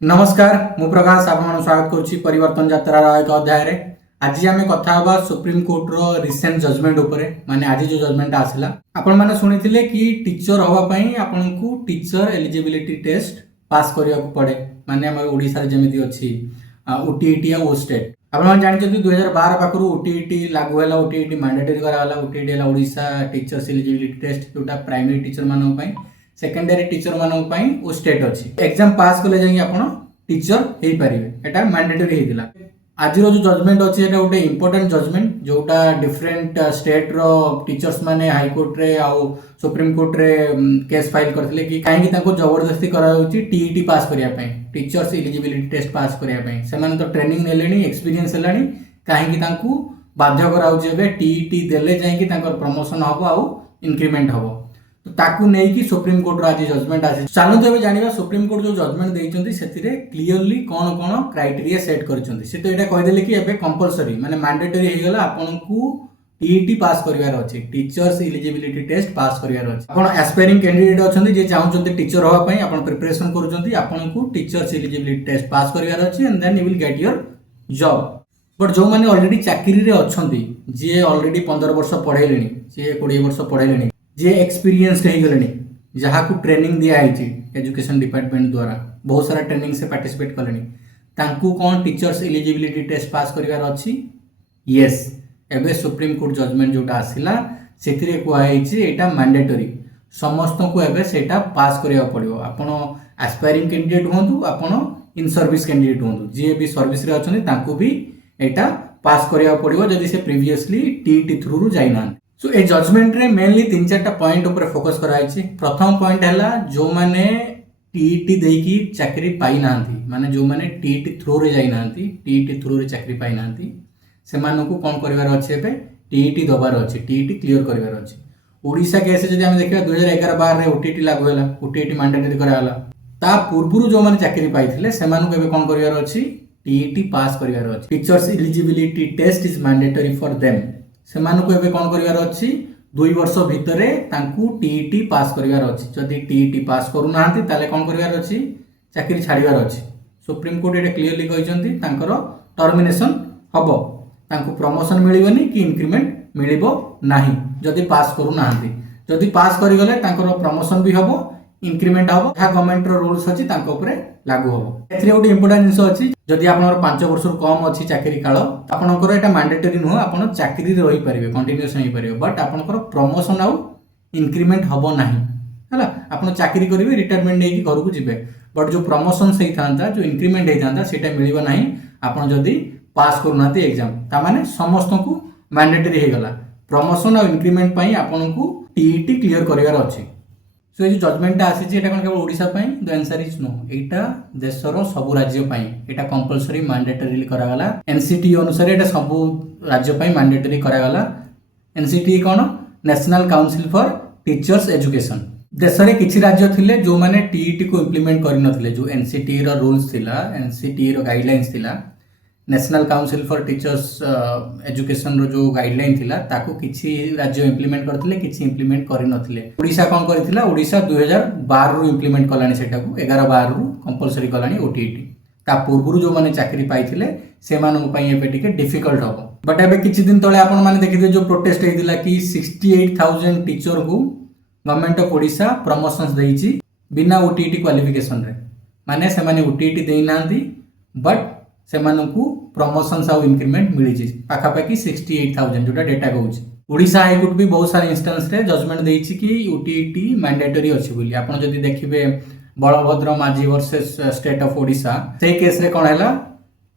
नमस्कार मु प्रकाश आपण स्वागत करुच्ची परिवर्तन यात्रार एक अध्याय रे। आज आम कथा हवा सुप्रीम कोर्ट रो रिसेंट जजमेंट उपरे माने आज जो जजमेंट आसला आपण माने सुनिथिले कि टीचर हवा पई आपण को टीचर एलिजिबिलिटी टेस्ट पास करिया को पड़े माने हम ओडिसा रे जेमिति अछि ओटीईटी आ स्टेट आपण माने जानि जति 2012 पाखरु ओटीईटी लागू होला ओटीईटी मैंडेटरी करा होला ओटीईटी होला ओडिसा टीचर्स एलिजिबिलिटी टेस्ट जोटा प्राइमरी टीचर मानन पई सेकेंडरी टीचर मानन पई ओ स्टेट अछि एग्जाम पास कले जाई आपण टीचर हे परिबे एटा मैंडेटरी हेतिला। आज रो जो जजमेंट अछि एटा गोटे इंपोर्टेंट जजमेंट जोटा डिफरेंट स्टेट रो टीचर्स माने हाई कोर्ट रे आ सुप्रीम कोर्ट रे केस फाइल करथिले कि काहे कि ताको जबरदस्ती करा होछि टीईटी पास करिया पई टीचर्स एलिजिबिलिटी टेस्ट पास करिया पई सेमान तो ट्रेनिंग नेलेनी एक्सपीरियंस हेलानी काहे कि तांकू बाध्य करा होछि बे टीईटी देले जाय कि तांकर प्रमोशन हबो आ इंक्रीमेंट हबो तो ताकू नहीं कि सुप्रीम कोर्ट आज जजमेंट आसी चलते एबे जानिबा सुप्रीम कोर्ट जो जजमेंट देइचंती सेतिरे क्लियरली कोन कोन क्राइटेरिया सेट करचंती से तो एटा कहि देले कि एबे कंपलसरी माने मैंडेटरी हे गेला आपनकू टीईटी पास करिवार अछि टीचर्स एलिजिबिलिटी टेस्ट पास करिवार अछि आपण एस्पायरिंग कैंडिडेट अछंती जे चाहउचंती टीचर होवा पई आपण प्रिपरेशन करूचंती आपनकू टीचर्स एलिजिबिलिटी टेस्ट पास करिवार अछि and then you will get your job but जो माने ऑलरेडी चाकरी रे अछंती जे ऑलरेडी 15 वर्ष पढेलेनी जे 20 वर्ष पढेलेनी जे एक्सपीरियंस हो गले जहाँ को ट्रेनिंग दिया एजुकेशन डिपार्टमेंट द्वारा बहुत सारा ट्रेनिंग से पार्टिसिपेट कले कौन टीचर्स एलिजिबिलिटी टेस्ट पास करिवार अछि यस एबे सुप्रीम कोर्ट जजमेंट जोटा आसिला सेतिरे कुआइछि एटा मैंडेटरी समस्त को एबे सेटा पास करिया पड़िबो आपण एस्पायरिंग कैंडिडेट होंतु आपण इन सर्विस कैंडिडेट होंतु जे भी सर्विस रे अछन तांको भी एटा पास करिया पड़िबो जदि से प्रीवियसली टीईटी थ्रू रु जाइना सो ए जजमेंट रे मेनली 3-4टा पॉइंट ऊपर फोकस कराइछि। प्रथम पॉइंट हैला जो माने टीईटी देकी चाकरी पाई नांती माने जो माने टीईटी थ्रू रे जाई नांती टीईटी थ्रू रे चाकरी पाई नांती से मानकू कोन करिवार अछि एबे टीईटी दबार अछि टीईटी क्लियर करिवार अछि। ओडिसा केस जदि हम देखिबा 2011-12 रे ओटीईटी लागू होला ओटीईटी मैंडेटरी करा होला ता पूर्वरु जो माने चाकरी पाइथिले से मानकू एबे कोन करिवार अछि टीईटी पास करिवार अछि। Teachers eligibility test is mandatory for them से मानकू एबे कोन करिवार अछि 2 वर्ष भितरे तांकू टीईटी पास करिवार अछि जदि टीईटी पास करू नांती ताले कोन करिवार अछि चाकरी छाड़ीवार अछि। सुप्रीम कोर्ट एटा क्लियरली कहिसंती तांकर टर्मिनेशन हबो तांकू प्रमोशन मिलिबनी कि इंक्रीमेंट मिलिबो नाही जदि पास करू नांती जदि पास करि गले तांकर प्रमोशन भी हबो इंक्रीमेंट हबो हा गवर्नमेंट रो रूल्स अछि तांको ऊपर लागू हबो। एथरे ओडी इंपोर्टेंट जिंस अछि जदि आपनर 5 वर्ष कम अछि चाकरी काल आपनकर एटा मैंडेटरी नुह आपण चाकरी रे रहि परिबे कंटीन्यूअस होई परिबे बट आपनकर प्रमोशन आउ इंक्रीमेंट हबो नाही हला आपण चाकरी करिवे रिटायरमेंट नेकी घर को जिवे बट जो प्रमोशन सही थांता जो इंक्रीमेंट हे थांता सेटा मिलिबो नाही आपण जदि पास करनाती एग्जाम ता माने समस्त को मैंडेटरी हे गला प्रमोशन और इंक्रीमेंट पई आपण को टीईटी क्लियर करिवार अछि। सो ये जजमेंट आसी एटा कोन केवल ओडिसा पई द आंसर इज नो एटा देशर सब राज्य पई एटा कंपलसरी मैंडेटरी करा गला एनसीटी अनुसार एटा सब राज्य पई मैंडेटरी करा गला। NCT cone national council for teachers education देश रे किछि राज्य थिले जो माने टीईटी को इंप्लीमेंट करि नथिले जो एनसीटी रो रूल्स थिला एनसीटी रो गाइडलाइंस थिला national council for teachers education रो जो गाइडलाइन थिला ताको किछि राज्य इंप्लीमेंट करथिले किछि इंप्लीमेंट करि नथिले। ओडिसा कोन करिथिला ओडिसा 2012 रु इंप्लीमेंट कलानी सेटा को 11-12 रु कंपलसरी कलानी ओटीईटी ता पूर्वरु जो माने चाकरी पाइथिले से मानन पई एबे टिके डिफिकल्ट हबो बट एबे किछि दिन तळे आपण माने देखिथे जो प्रोटेस्ट हेतिला कि 68000 टीचर को गवर्नमेंट ऑफ ओडिसा प्रमोशंस देइछि बिना ओटीईटी क्वालिफिकेशन रे माने से माने ओटीईटी देइ नांती बट से मानकू प्रमोशंस आउ इंक्रीमेंट मिली जी पाखा पाखी 68000 जोटा डेटा कहउछि। ओडिसा हाई कोर्ट भी बहुत सारे इंस्टेंस रे जजमेंट देइछि कि ओटीईटी मैंडेटरी अछि बोली आपण जदि देखिबे बलभद्र माझी वर्सेस स्टेट ऑफ ओडिसा से केस रे कोन हैला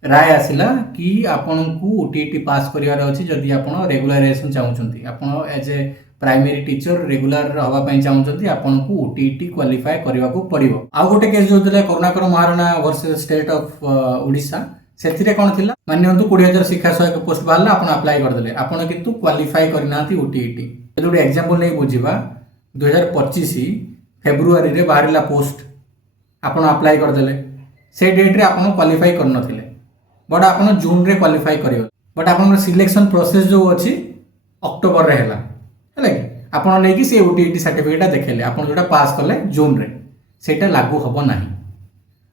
राय आसिला कि आपनकू ओटीईटी पास करिवार अछि जदि आपण रेगुलराइजेशन चाहउछंती आपण as a primary teacher regular हवा पई चाहउछंती आपनकू ओटीईटी क्वालिफाई करबा को पड़िबो। आ गोटे केस जो दिला Karunakar Maharana versus state of Odisha सेथिरे कोन थिला मान्यंतु 20000 शिक्षा सहायक पोस्ट बाहरला आपण अप्लाई कर देले आपण किंतु क्वालिफाई करनाती ओटीईटी ए जोटे एग्जांपल नै बुझिबा 2025 फेब्रुआरी रे बाहरला पोस्ट आपण अप्लाई कर देले से डेट रे आपण क्वालिफाई कर नथिले बट आपण जून रे क्वालिफाई करियो बट आपण सिलेक्शन प्रोसेस जो अछि अक्टोबर रे हैला कि आपण नै कि से ओटीईटी सर्टिफिकेट देखेले आपण जोटा पास करले जून रे सेटा लागू हबो नाही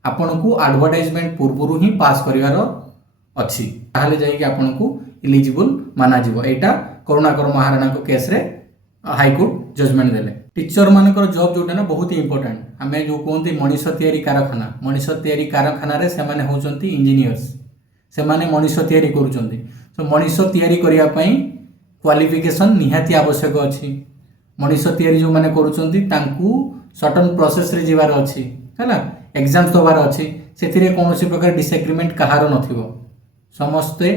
आपनको एडवर्टाइजमेंट पूर्व ही पास करिवार अच्छी ताहले जाइए आपको इलिजिबल माना जीवो। एटा करुणाकर महाराणा को केस रे हाईकोर्ट जजमेंट देले। टीचर मानकर जॉब जोटा ना बहुत ही इंपोर्टेंट। आम जो कहते मनीष तैयारी कारखाना, मनीष तैयारी कारखाना रे से माने होचंती इंजीनियर्स, से माने मनीष तैयारी करूचंती। तो मनीष तैयारी करिया पई क्वालिफिकेशन निहाती आवश्यक अछि। मनीष तैयारी जो माने करूचंती तांकू सर्टन प्रोसेस रे जीवार अछि हैला, एग्जाम्स दबार अच्छी से कौन प्रकार डिसएग्रीमेंट कहार नथिबो। समस्ते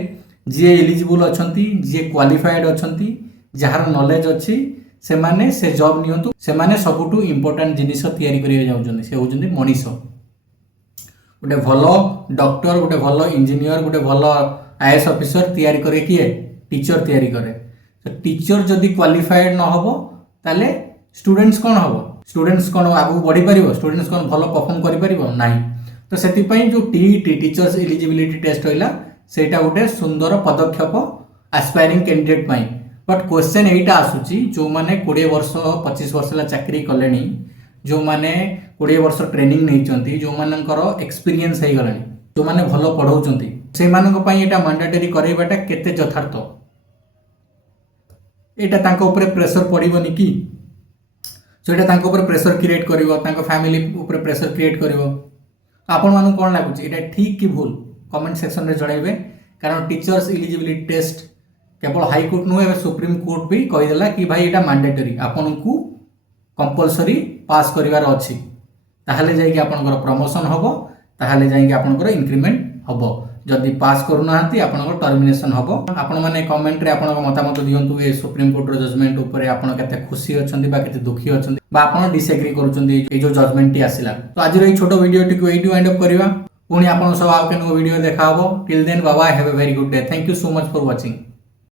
जी एलिजिबल अच्छी, जी क्वालिफाइड अच्छी, जार नॉलेज अच्छी से माने से जॉब नियंतु। से माने सबुठु इंपोर्टेंट जिनिस तैयारी करिया जाउछन्ती से होउछन्ती मनीष। गोटे भल डॉक्टर, गोटे भल इंजीनियर, गोटे भल आईएएस ऑफिसर तैयारी करे किए? टीचर तैयारी करे। तो टीचर जदि क्वालिफाइड न हबो ताले स्टूडेंट्स कौन हबो? स्टूडेंट्स कौन आगू बढ़ी पारिबो? स्टूडेंट्स कौन भल परफॉर्म करि पारिबो? नाही। तो सेति पई जो टीईटी टीचर्स एलिजिबिलिटी टेस्ट होइला सेटा गोटे सुंदर पदक्षेप एस्पायरिंग कैंडिडेट पई। बट क्वेश्चन एटा आसुची जो माने 20 वर्ष 25 वर्ष ला चाकरी कलेनी, जो माने 20 वर्ष ट्रेनिंग नैचंती, जो मानकर एक्सपीरियंस हे गलानी, जो माने भल पढौचंती, से मानक पई एटा मैंडेटरी करैबाटा केते यथार्थ? एटा तांको ऊपर प्रेशर पड़िबोनी कि? सो एटा तांको ऊपर प्रेशर क्रिएट करिवो, तांको फैमिली ऊपर प्रेशर क्रिएट करिवो। आपण मानु कोन लागुची एटा ठीक कि भूल कमेंट सेक्शन रे जणाइबे। कारण टीचर्स एलिजिबिलिटी टेस्ट केवल हाई कोर्ट नु एबे सुप्रीम कोर्ट भी कहि देला कि भाई एटा मैंडेटरी, आपनकू कंपलसरी पास करिवार अछि। ताहले जाई कि आपनकर प्रमोशन हबो, ताहले जाई कि आपनकर इंक्रीमेंट हबो। जदि पास करू नाहंती आपनकर टर्मिनेशन हबो। आपण माने कमेंट रे आपनकर मतामत दियंतु ए सुप्रीम कोर्ट रो जजमेंट ऊपर आपण केते खुशी अछंती बा केते दुखी अछंती बा आपण डिसएग्री करूचंती ए जो जजमेंट टी आसिला। तो आज रो ए छोटो वीडियो टी को एटू वाइंड अप करबा। पुणी आपण सब आउ केनो वीडियो देखा हबो। Till then bye bye, have a very good day. Thank you so much for watching.